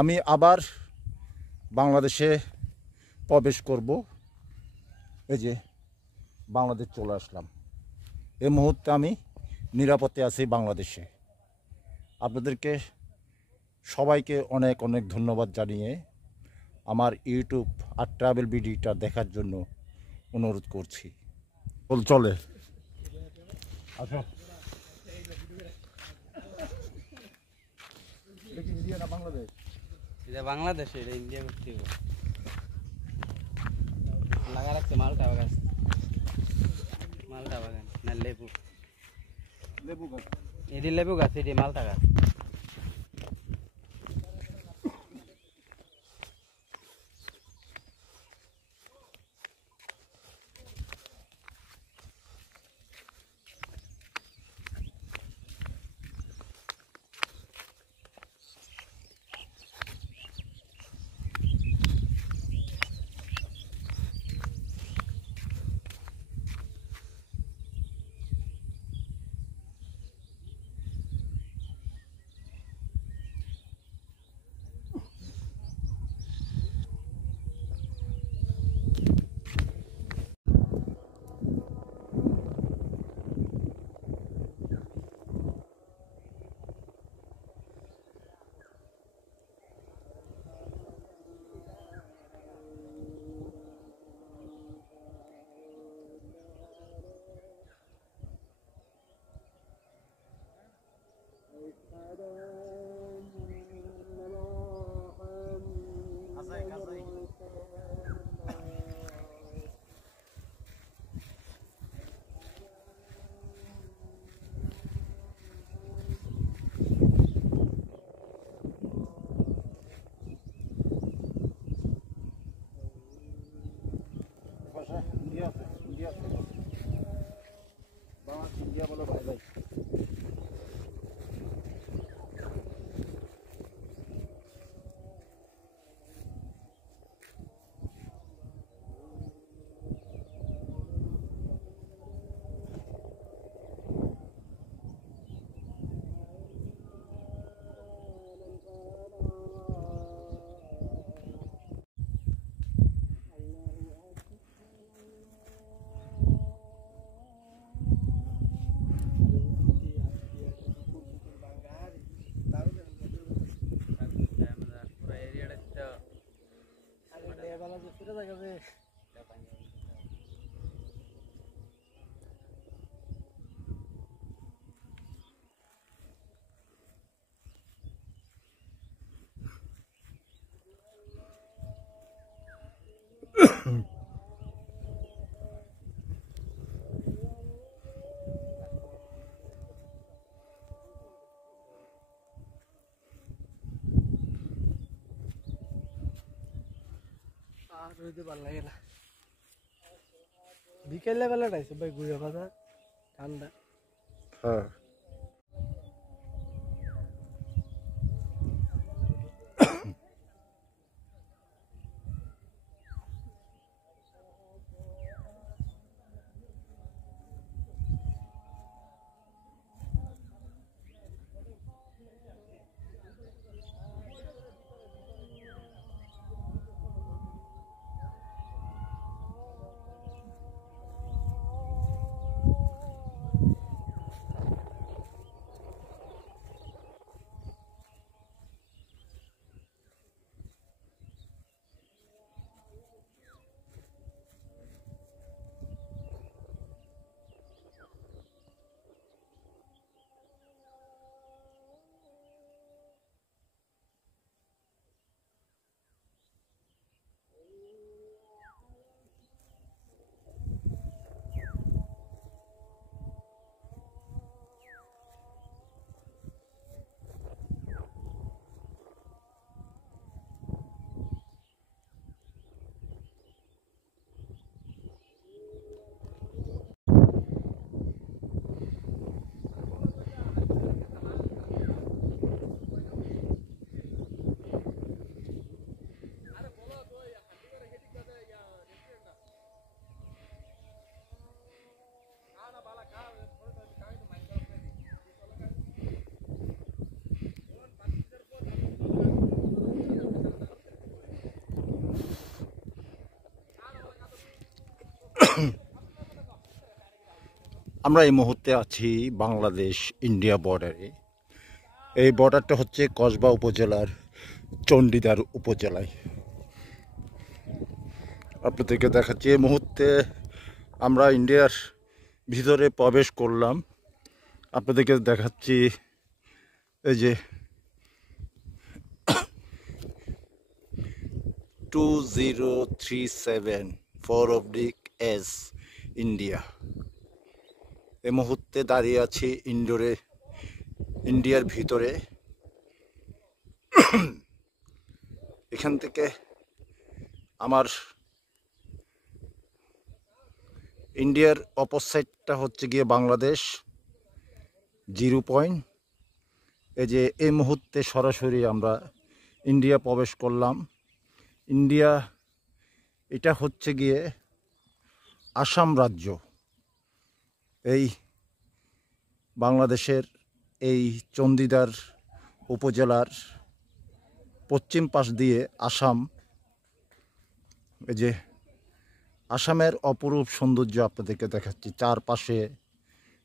আমি আবার বাংলাদেশে প্রবেশ করব। এই যে বাংলাদেশ চলে আসলাম। এই মুহূর্তে আমি নিরাপদে আছি বাংলাদেশে। আপনাদেরকে সবাইকে অনেক অনেক ধন্যবাদ জানিয়ে আমার ইউটিউব আর ট্রাভেল ভিডিওটা দেখার জন্য অনুরোধ করছি। চলে আচ্ছা, ইন্ডিয়া না বাংলাদেশ? এটা বাংলাদেশ, এটা ইন্ডিয়া করতে হবে। লাগা রাখছে মালটা বাগান, মালটা বাগান না লেবু, লেবু গাছ। এটি লেবু গাছ, এটি মালটা গাছ। ইন্ডিয়া বলো ভাই ভাই। আর রইতে ভালো লাগে না। বিকেলে বেলাটা আছে ভাই, ঘুরে কথা ঠান্ডা। হ্যাঁ, আমরা এই মুহূর্তে আছি বাংলাদেশ ইন্ডিয়া বর্ডারে। এই বর্ডারটা হচ্ছে কসবা উপজেলার চণ্ডীদার উপজেলায়। আপনাদেরকে দেখাচ্ছি এই মুহূর্তে আমরা ইন্ডিয়ার ভিতরে প্রবেশ করলাম। আপনাদেরকে দেখাচ্ছি এই যে 2037 ইন্ডিয়া। এই মুহূর্তে দাঁড়িয়ে আছি ইন্ডিয়ার ভিতরে। এখান থেকে আমার ইন্ডিয়ার অপোসাইডটা হচ্ছে গিয়ে বাংলাদেশ 0 পয়েন্ট। এই যে এই মুহূর্তে সরাসরি আমরা ইন্ডিয়া প্রবেশ করলাম। ইন্ডিয়া এটা হচ্ছে গিয়ে আসাম রাজ্য। এই বাংলাদেশের এই চণ্ডীদার উপজেলার পশ্চিম পাশ দিয়ে আসাম। এই যে আসামের অপরূপ সৌন্দর্য আপনাদেরকে দেখাচ্ছি। চারপাশে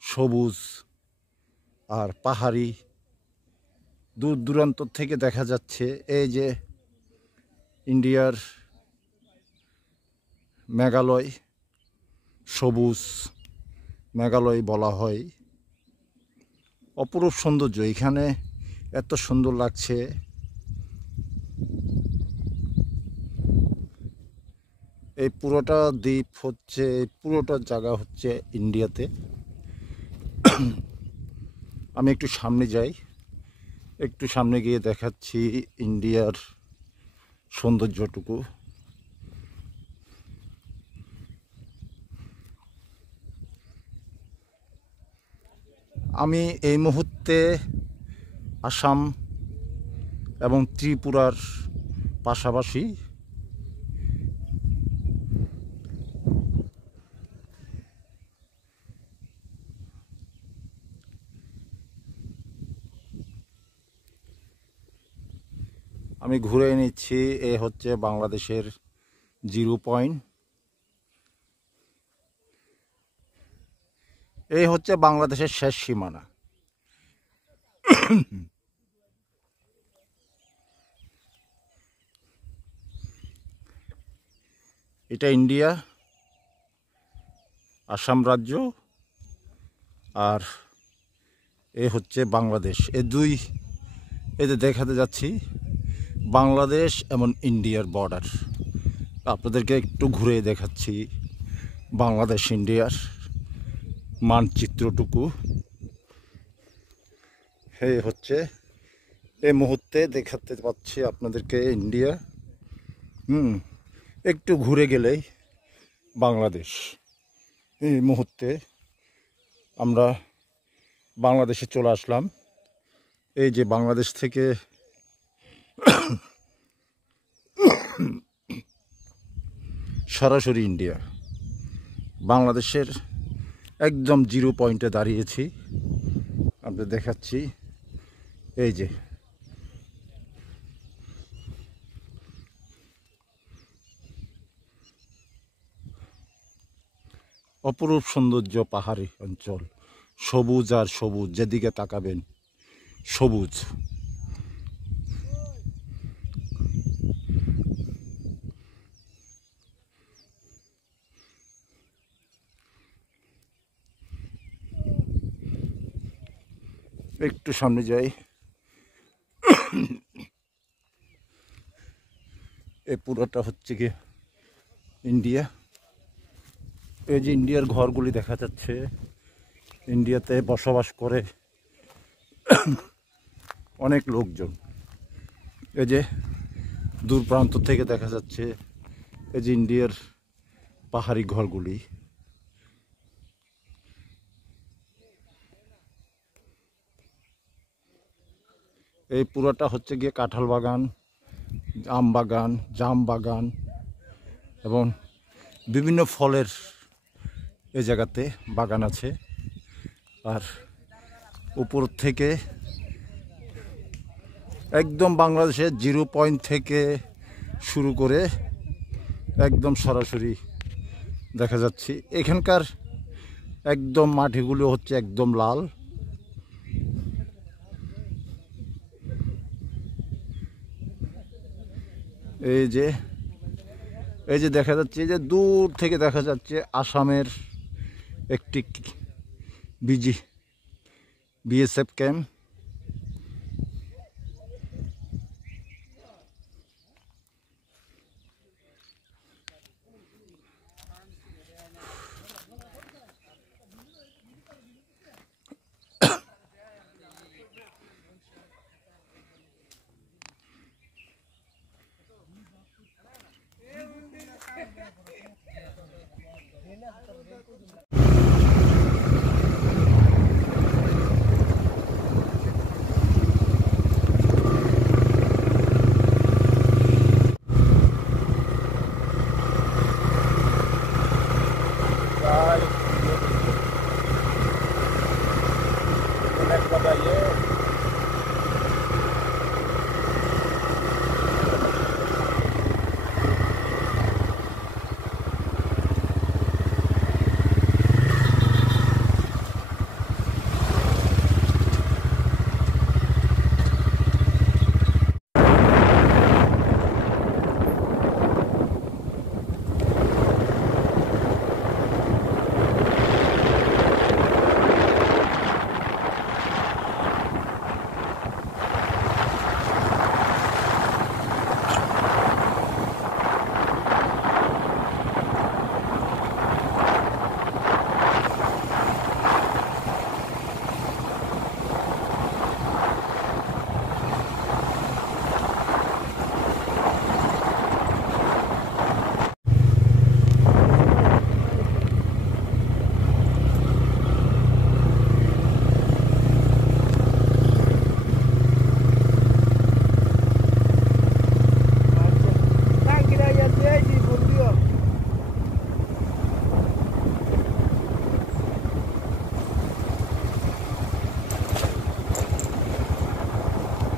সবুজ আর পাহাড়ি, দূর দূরান্ত থেকে দেখা যাচ্ছে। এই যে ইন্ডিয়ার মেঘালয়, সবুজ মেঘালয় বলা হয়। অপরূপ সৌন্দর্য, এখানে এত সুন্দর লাগছে। এই পুরোটা দ্বীপ হচ্ছে, পুরোটা জায়গা হচ্ছে ইন্ডিয়াতে। আমি একটু সামনে যাই, একটু সামনে গিয়ে দেখাচ্ছি ইন্ডিয়ার সৌন্দর্যটুকু। আমি এই মুহূর্তে আসাম এবং ত্রিপুরার পাশাপাশি। আমি ঘুরে নিচ্ছি। এ হচ্ছে বাংলাদেশের 0 পয়েন্ট। এই হচ্ছে বাংলাদেশের শেষ সীমানা। এটা ইন্ডিয়া, আসাম রাজ্য, আর এ হচ্ছে বাংলাদেশ। এতে দেখাতে যাচ্ছি বাংলাদেশ এবং ইন্ডিয়ার বর্ডার। আপনাদেরকে একটু ঘুরে দেখাচ্ছি বাংলাদেশ ইন্ডিয়ার মানচিত্রটুকু। এই হচ্ছে এই মুহূর্তে দেখাতে পাচ্ছি আপনাদেরকে ইন্ডিয়া। একটু ঘুরে গেলেই বাংলাদেশ। এই মুহূর্তে আমরা বাংলাদেশে চলে আসলাম। এই যে বাংলাদেশ থেকে সরাসরি ইন্ডিয়া, বাংলাদেশের একদম 0 পয়েন্টে দাঁড়িয়েছি। আপনাদের দেখাচ্ছি এই যে অপরূপ সৌন্দর্য, পাহাড়ি অঞ্চল, সবুজ আর সবুজ, যেদিকে তাকাবেন সবুজ। একটু সামনে যাই। এই পুরোটা হচ্ছে কি ইন্ডিয়া। এই যে ইন্ডিয়ার ঘরগুলি দেখা যাচ্ছে। ইন্ডিয়াতে বসবাস করে অনেক লোকজন। এই যে দূর প্রান্ত থেকে দেখা যাচ্ছে এই যে ইন্ডিয়ার পাহাড়ি ঘরগুলি। এই পুরোটা হচ্ছে গিয়ে কাঁঠাল বাগান, আম বাগান, জাম বাগান এবং বিভিন্ন ফলের এই জায়গাতে বাগান আছে। আর উপর থেকে একদম বাংলাদেশের 0 পয়েন্ট থেকে শুরু করে একদম সরাসরি দেখা যাচ্ছে। এখানকার একদম মাটিগুলো হচ্ছে একদম লাল। এই যে দেখা যাচ্ছে, এই যে দূর থেকে দেখা যাচ্ছে আসামের একটি বিএসএফ ক্যাম্প।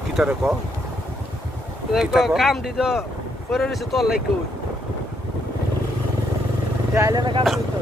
কিতারে ক কাম দিত পরে রয়েছে তোর লাইক চাইলে না কাম দিত